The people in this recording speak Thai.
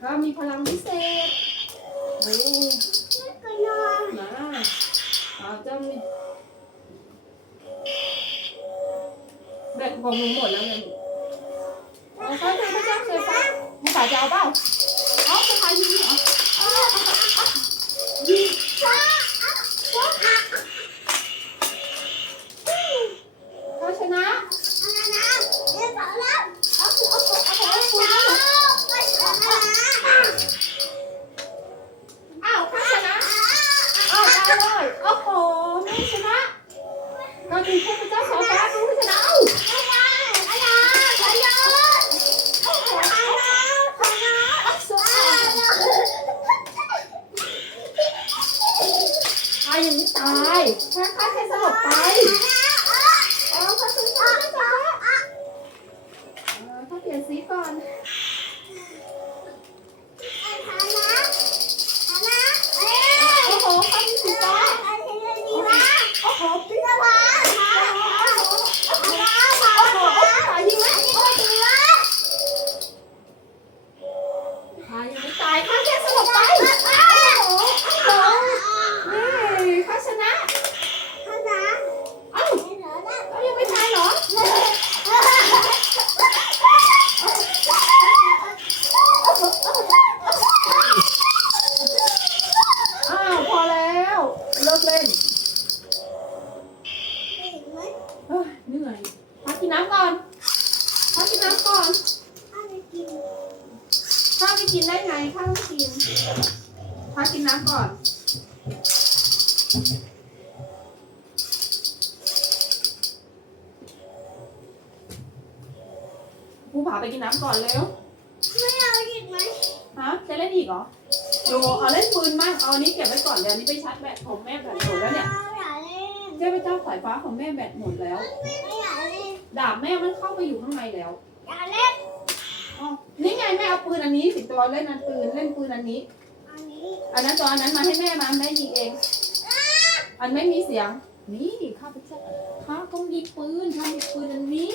ของแม่ข้ามีพลังพิเศษนี่ก็นอนมาเอาเจ้านี่แบตของหนูหมดแล้วไงเอาเข้าไปพระเจ้าเสียฟ้าให้สายจะเอาเปล่าเอาจะพายยิงเหรอเอาเอาเอาเอายิงฟ้า เอาเอาเลยโอ้โหแม่ชนะเราถึงเทพเจ้าสายฟ้ารู้ชนะเอ้าอักษรตายอย่างนี้ายค่ค่าแค่สลบไป เอ้าเรายังไม่ตายเหรออ้าวพอแล้วเลิกเล่นเฮ้ยเหนื่อยพักกิ นน้ำก่อนพักกินน้ำก่อนข้าวไม่กินได้ไงข้าวไม่กินพักกินน้ำก่อนภูผาไปกินน้ำก่อนเร็วฮะจะเล่นอีกเหรอดูเอาเล่นปืนมั่งเอาอันนี้เก็บไว้ก่อนเดี๋ยวอันนี้ไปชาร์จแบตของแม่แบตหมดแล้วเนี่ยเจ้าพเจ้าสายฟ้าของแม่แบตหมดแล้ว ดาบแม่มันเข้าไปอยู่ข้างในแล้วอ๋อนี่ไงแม่เอาปืนอันนี้สิตัวเล่นอันปืนเล่นปืนอันนี้ อันนั้นตัวอันนั้นมาให้แม่มาแม่ยิงเอง อันไม่มีเสียง นี่ข้าพเจ้าข้าต้องยิงปืนข้ามีปืนอันนี้